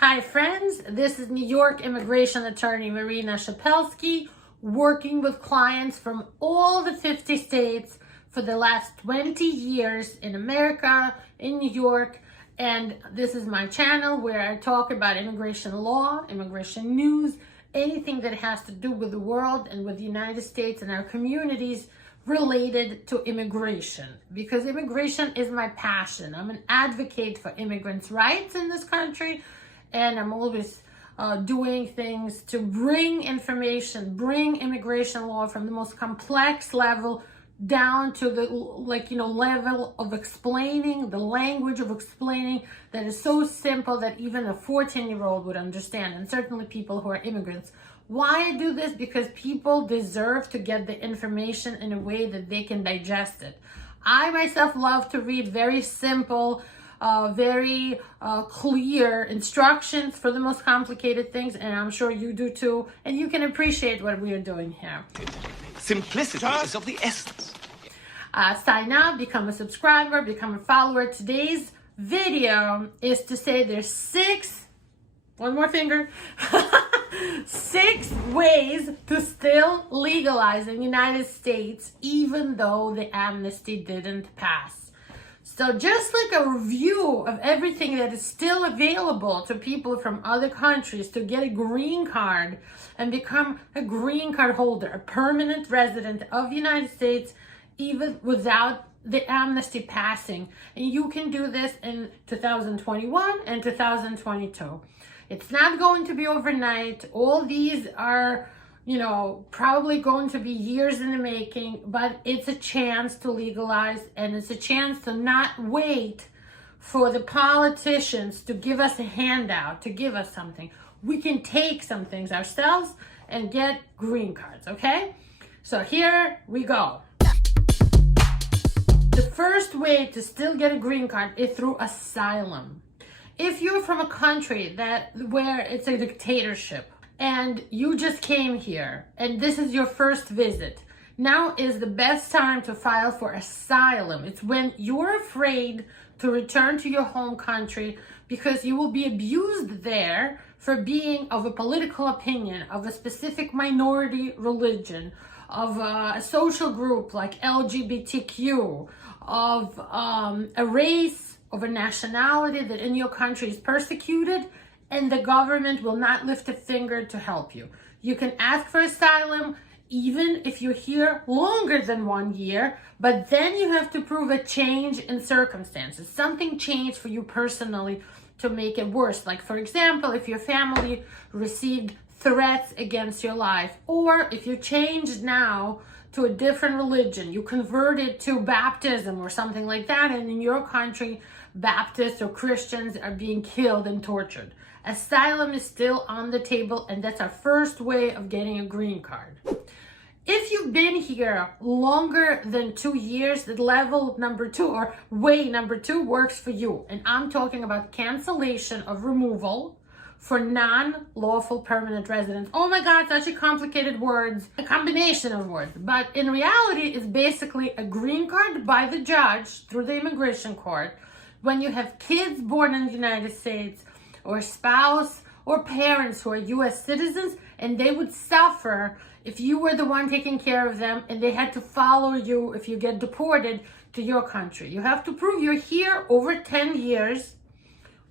Hi friends, this is New York immigration attorney Marina Shepelsky, working with clients from all the 50 states for the last 20 years in America, in New York, and this is my channel where I talk about immigration law, immigration news, anything that has to do with the world and with the United States and our communities related to immigration, because immigration is my passion. I'm an advocate for immigrants' rights in this country, and I'm always doing things to bring information, bring immigration law from the most complex level down to the level of explaining, the language of explaining that is so simple that even a 14-year-old would understand, and certainly people who are immigrants. Why I do this? Because people deserve to get the information in a way that they can digest it. I myself love to read very simple, very clear instructions for the most complicated things, and I'm sure you do too, and you can appreciate what we are doing here. Simplicity is of the essence. Sign up, become a subscriber, become a follower. Today's video is to say there's 6 ways to still legalize in the United States even though the amnesty didn't pass. So just like a review of everything that is still available to people from other countries to get a green card and become a green card holder, a permanent resident of the United States, even without the amnesty passing. And you can do this in 2021 and 2022. It's not going to be overnight. All these are, probably going to be years in the making, but it's a chance to legalize, and it's a chance to not wait for the politicians to give us a handout, to give us something. We can take some things ourselves and get green cards, okay? So here we go. The first way to still get a green card is through asylum. If you're from a country where it's a dictatorship and you just came here and this is your first visit, now is the best time to file for asylum. It's when you're afraid to return to your home country because you will be abused there for being of a political opinion, of a specific minority religion, of a social group like LGBTQ, of a race, of a nationality that in your country is persecuted, and the government will not lift a finger to help you. You can ask for asylum even if you're here longer than 1 year, but then you have to prove a change in circumstances. Something changed for you personally to make it worse. Like, for example, if your family received threats against your life, or if you changed now to a different religion, you converted to baptism or something like that, and in your country, Baptists or Christians are being killed and tortured. Asylum is still on the table, and that's our first way of getting a green card. If you've been here longer than 2 years, the level number 2 or way number 2 works for you. And I'm talking about cancellation of removal for non-lawful permanent residents. Oh my God, such a complicated words, a combination of words. But in reality, it's basically a green card by the judge through the immigration court when you have kids born in the United States, or spouse or parents who are U.S. citizens, and they would suffer if you were the one taking care of them and they had to follow you if you get deported to your country. You have to prove you're here over 10 years,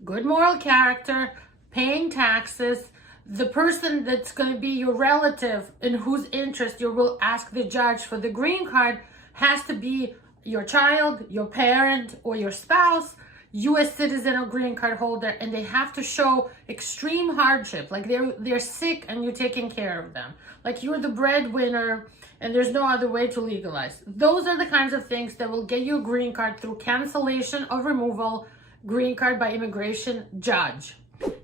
good moral character, paying taxes. The person that's going to be your relative in whose interest you will ask the judge for the green card has to be your child, your parent, or your spouse, U.S. citizen or green card holder, and they have to show extreme hardship, like they're sick and you're taking care of them, like you're the breadwinner and there's no other way to legalize. Those are the kinds of things that will get you a green card through cancellation of removal, green card by immigration judge.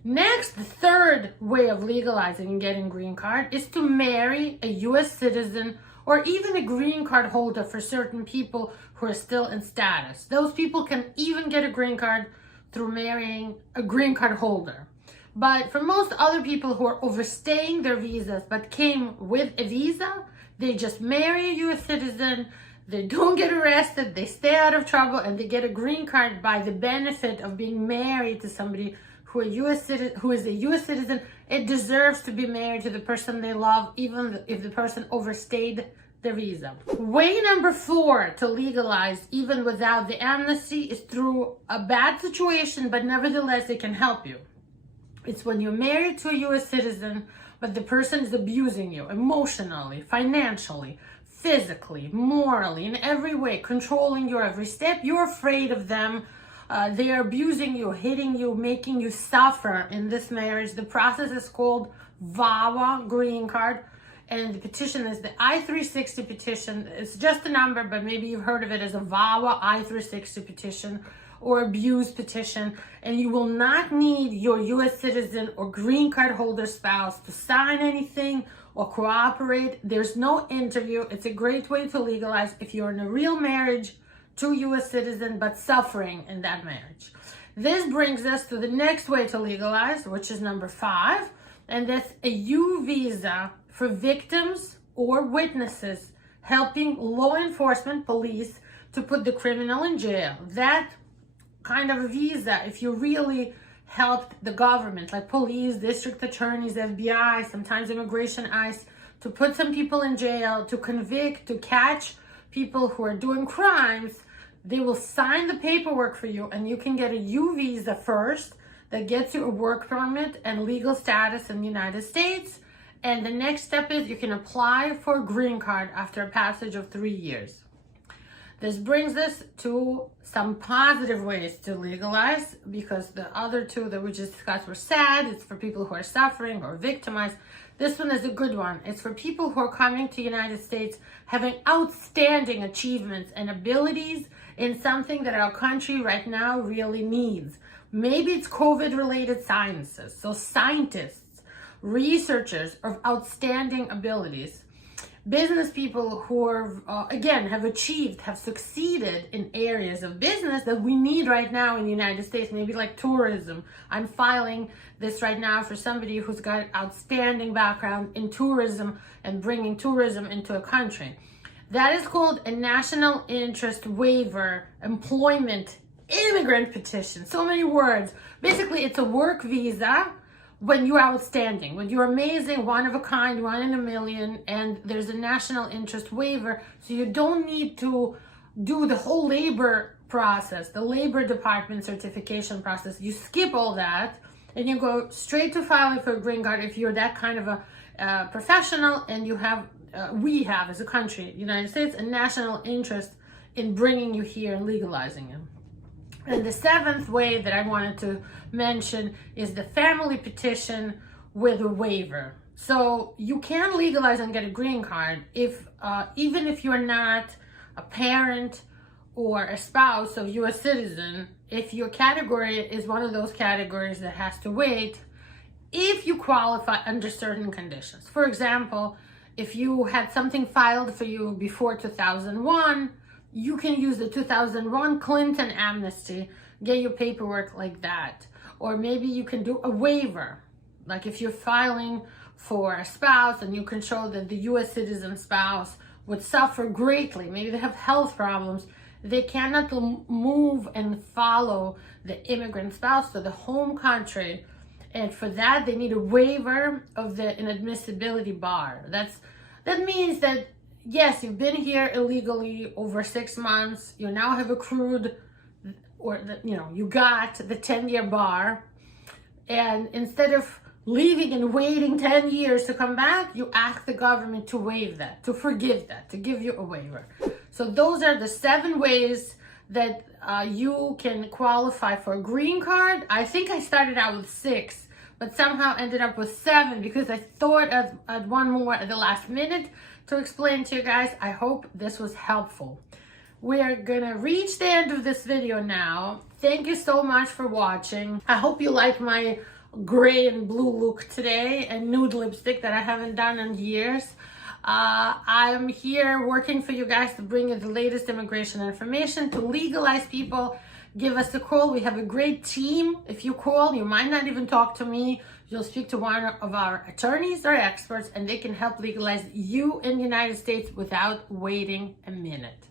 Next, the third way of legalizing and getting green card is to marry a U.S. citizen or even a green card holder for certain people who are still in status. Those people can even get a green card through marrying a green card holder. But for most other people who are overstaying their visas but came with a visa, they just marry a U.S. citizen, they don't get arrested, they stay out of trouble, and they get a green card by the benefit of being married to somebody who is a U.S. citizen, it deserves to be married to the person they love, even if the person overstayed the visa. Way number 4 to legalize, even without the amnesty, is through a bad situation, but nevertheless, it can help you. It's when you're married to a U.S. citizen, but the person is abusing you emotionally, financially, physically, morally, in every way, controlling your every step. You're afraid of them. They are abusing you, hitting you, making you suffer in this marriage. The process is called VAWA, green card, and the petition is the I-360 petition. It's just a number, but maybe you've heard of it as a VAWA I-360 petition or abuse petition, and you will not need your U.S. citizen or green card holder spouse to sign anything or cooperate. There's no interview. It's a great way to legalize if you're in a real marriage to U.S. citizen, but suffering in that marriage. This brings us to the next way to legalize, which is number 5, and that's a U visa for victims or witnesses, helping law enforcement, police, to put the criminal in jail. That kind of a visa, if you really helped the government, like police, district attorneys, FBI, sometimes immigration, ICE, to put some people in jail, to convict, to catch people who are doing crimes, they will sign the paperwork for you, and you can get a U visa first that gets you a work permit and legal status in the United States. And the next step is you can apply for a green card after a passage of 3 years. This brings us to some positive ways to legalize, because the other 2 that we just discussed were sad. It's for people who are suffering or victimized. This one is a good one. It's for people who are coming to the United States having outstanding achievements and abilities in something that our country right now really needs. Maybe it's COVID-related sciences. So scientists, researchers of outstanding abilities, business people who are, again, have achieved, have succeeded in areas of business that we need right now in the United States, maybe like tourism. I'm filing this right now for somebody who's got outstanding background in tourism and bringing tourism into a country. That is called a national interest waiver, employment, immigrant petition. So many words. Basically, it's a work visa when you're outstanding, when you're amazing, one of a kind, 1 in a million, and there's a national interest waiver, so you don't need to do the whole labor process, the labor department certification process. You skip all that and you go straight to filing for a green card if you're that kind of a professional, and you have, we have as a country, United States, a national interest in bringing you here and legalizing it. And the 7th way that I wanted to mention is the family petition with a waiver. So you can legalize and get a green card if, even if you're not a parent or a spouse of U.S. citizen, if your category is one of those categories that has to wait, if you qualify under certain conditions. For example, if you had something filed for you before 2001, you can use the 2001 Clinton amnesty, get your paperwork like that. Or maybe you can do a waiver. Like if you're filing for a spouse and you can show that the U.S. citizen spouse would suffer greatly, maybe they have health problems, they cannot move and follow the immigrant spouse to the home country. And for that, they need a waiver of the inadmissibility bar. That means that, yes, you've been here illegally over 6 months. You now have accrued, or you got the 10-year bar. And instead of leaving and waiting 10 years to come back, you ask the government to waive that, to forgive that, to give you a waiver. So those are the 7 ways that you can qualify for a green card. I think I started out with 6, but somehow ended up with 7 because I thought I'd one more at the last minute to explain to you guys. I hope this was helpful. We're gonna reach the end of this video now. Thank you so much for watching. I hope you like my gray and blue look today and nude lipstick that I haven't done in years. I'm here working for you guys to bring you the latest immigration information, to legalize people. Give us a call. We have a great team. If you call, you might not even talk to me. You'll speak to one of our attorneys or experts, and they can help legalize you in the United States without waiting a minute.